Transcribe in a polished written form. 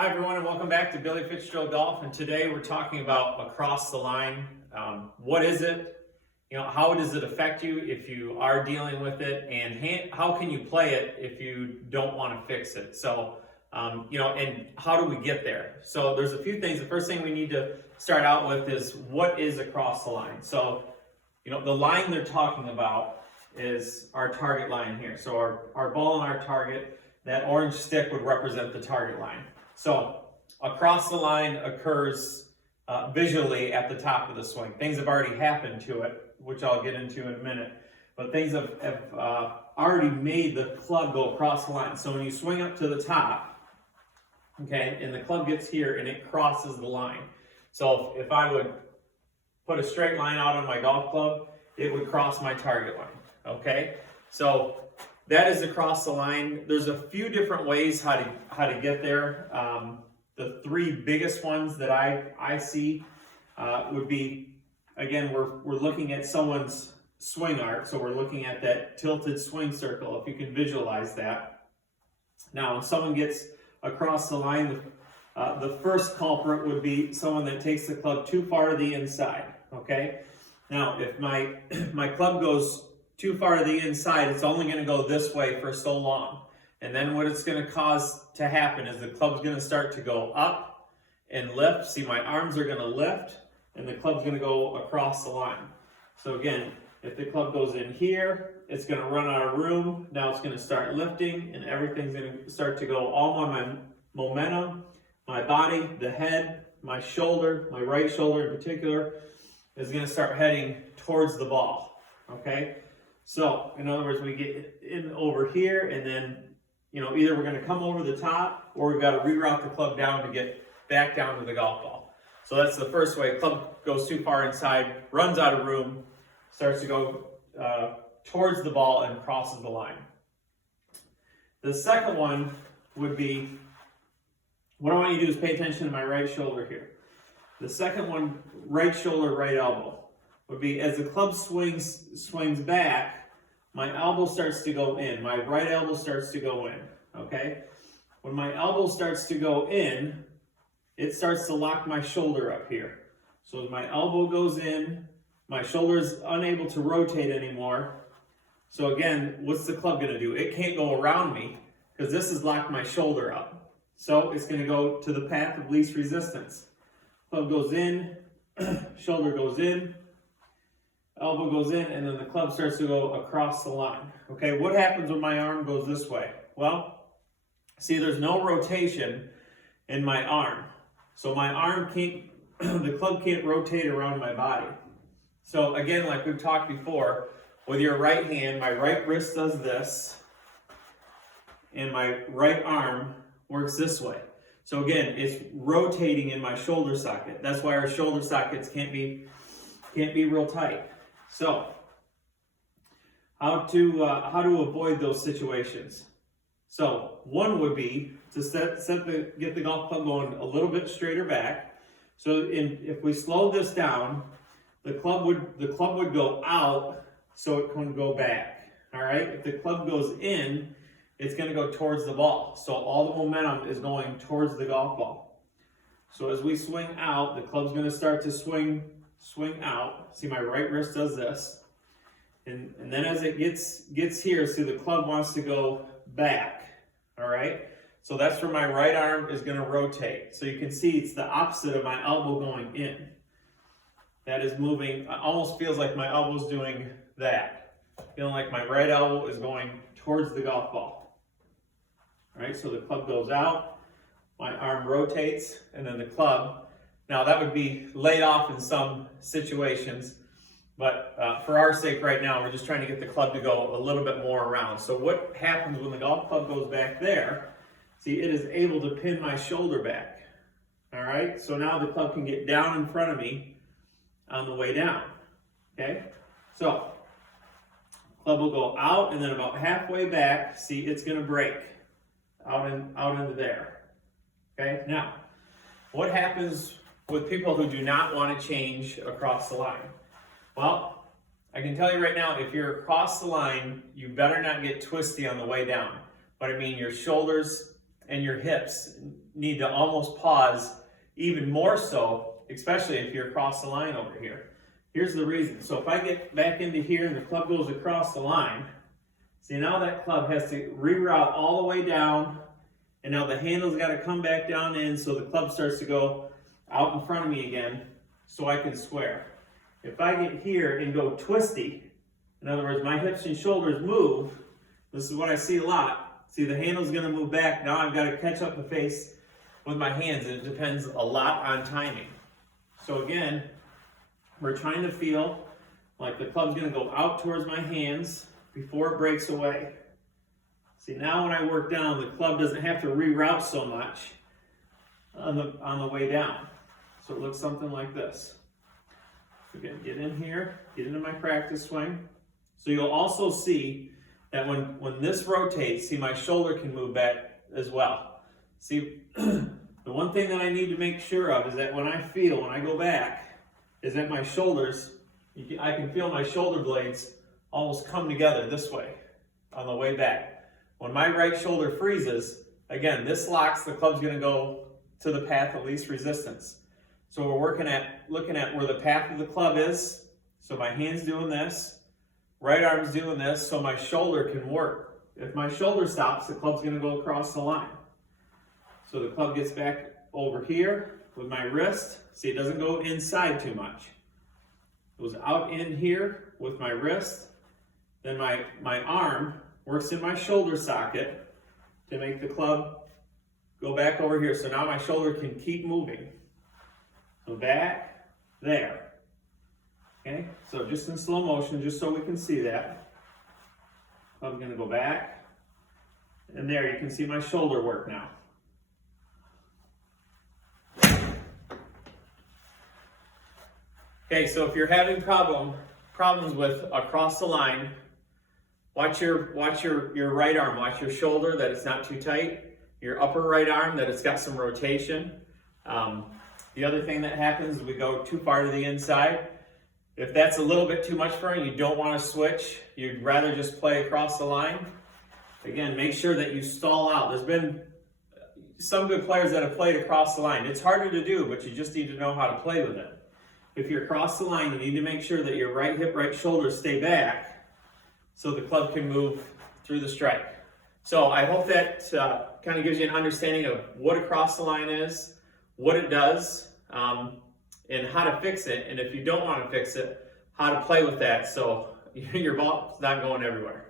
Hi everyone, and welcome back to Billy Fitzgerald Golf. And today we're talking about across the line. What is it? How does it affect you if you are dealing with it, and how can you play it if you don't want to fix it? So, and how do we get there? So there's a few things. The first thing we need to start out with is what is across the line. So, the line they're talking about is our target line here. So our ball and our target, that orange stick would represent the target line. So across the line occurs visually at the top of the swing. Things have already happened to it, which I'll get into in a minute. But things have already made the club go across the line. So when you swing up to the top, okay, and the club gets here and it crosses the line. So if I would put a straight line out on my golf club, it would cross my target line, okay? So that is across the line. There's a few different ways how to get there. The three biggest ones that I see would be, again, we're looking at someone's swing arc. So we're looking at that tilted swing circle, if you can visualize that. Now, when someone gets across the line, the first culprit would be someone that takes the club too far to the inside, okay? Now, if my club goes too far to the inside, it's only going to go this way for so long. And then what it's going to cause to happen is the club's going to start to go up and lift. See, my arms are going to lift and the club's going to go across the line. So again, if the club goes in here, it's going to run out of room. Now it's going to start lifting and everything's going to start to go, all my momentum, my body, the head, my shoulder, my right shoulder in particular, is going to start heading towards the ball, okay? So, in other words, we get in over here, and then, either we're going to come over the top, or we've got to reroute the club down to get back down to the golf ball. So that's the first way. Club goes too far inside, runs out of room, starts to go towards the ball and crosses the line. The second one would be, what I want you to do is pay attention to my right shoulder here. The second one, right shoulder, right elbow, would be as the club swings back, my elbow starts to go in. My right elbow starts to go in, okay? When my elbow starts to go in, it starts to lock my shoulder up here. So as my elbow goes in, my shoulder is unable to rotate anymore. So again, what's the club going to do? It can't go around me because this has locked my shoulder up. So it's going to go to the path of least resistance. Club goes in, shoulder goes in, elbow goes in, and then the club starts to go across the line. Okay, what happens when my arm goes this way? Well, see, there's no rotation in my arm. So my arm can't, the club can't rotate around my body. So again, like we've talked before, with your right hand, my right wrist does this, and my right arm works this way. So again, it's rotating in my shoulder socket. That's why our shoulder sockets can't be real tight. So, how to avoid those situations? So, one would be to get the golf club going a little bit straighter back. So, if we slow this down, the club would go out, so it can go back. All right. If the club goes in, it's going to go towards the ball. So all the momentum is going towards the golf ball. So as we swing out, the club's going to start to swing out. See, my right wrist does this. And then as it gets here, see, the club wants to go back. All right? So that's where my right arm is going to rotate. So you can see it's the opposite of my elbow going in. That is moving. It almost feels like my elbow's doing that. Feeling like my right elbow is going towards the golf ball. All right, so the club goes out, my arm rotates, and then the club. Now that would be laid off in some situations, but for our sake right now, we're just trying to get the club to go a little bit more around. So what happens when the golf club goes back there? See, it is able to pin my shoulder back. All right, so now the club can get down in front of me on the way down. Okay, so club will go out, and then about halfway back, see, it's going to break out into there. Okay, now, what happens with people who do not want to change across the line? Well, I can tell you right now, if you're across the line, you better not get twisty on the way down. But I mean, your shoulders and your hips need to almost pause even more so, especially if you're across the line over here. Here's the reason. So if I get back into here and the club goes across the line, see now that club has to reroute all the way down, and now the handle's got to come back down in, so the club starts to go out in front of me again so I can square. If I get here and go twisty, in other words, my hips and shoulders move, this is what I see a lot. See, the handle's going to move back. Now I've got to catch up the face with my hands, and it depends a lot on timing. So again, we're trying to feel like the club's going to go out towards my hands before it breaks away. See, now when I work down, the club doesn't have to reroute so much on the way down. So it looks something like this. Again, get in here, get into my practice swing. So you'll also see that when this rotates, see my shoulder can move back as well. See, the one thing that I need to make sure of is that when I go back, is that my shoulders, I can feel my shoulder blades almost come together this way on the way back. When my right shoulder freezes, again, this locks, the club's gonna go to the path of least resistance. So we're looking at where the path of the club is. So my hand's doing this, right arm's doing this, so my shoulder can work. If my shoulder stops, the club's gonna go across the line. So the club gets back over here with my wrist. See, it doesn't go inside too much. It goes out in here with my wrist. Then my arm works in my shoulder socket to make the club go back over here. So now my shoulder can keep moving. So back, there. Okay, so just in slow motion, just so we can see that. I'm gonna go back, and there you can see my shoulder work now. Okay, so if you're having problems with across the line, watch your right arm, watch your shoulder that it's not too tight, your upper right arm that it's got some rotation. The other thing that happens is we go too far to the inside. If that's a little bit too much for you, you don't want to switch, you'd rather just play across the line. Again, make sure that you stall out. There's been some good players that have played across the line. It's harder to do, but you just need to know how to play with it. If you're across the line, you need to make sure that your right hip, right shoulder stay back so the club can move through the strike. So I hope that kind of gives you an understanding of what across the line is, what it does, and how to fix it. And if you don't want to fix it, how to play with that so your ball's not going everywhere.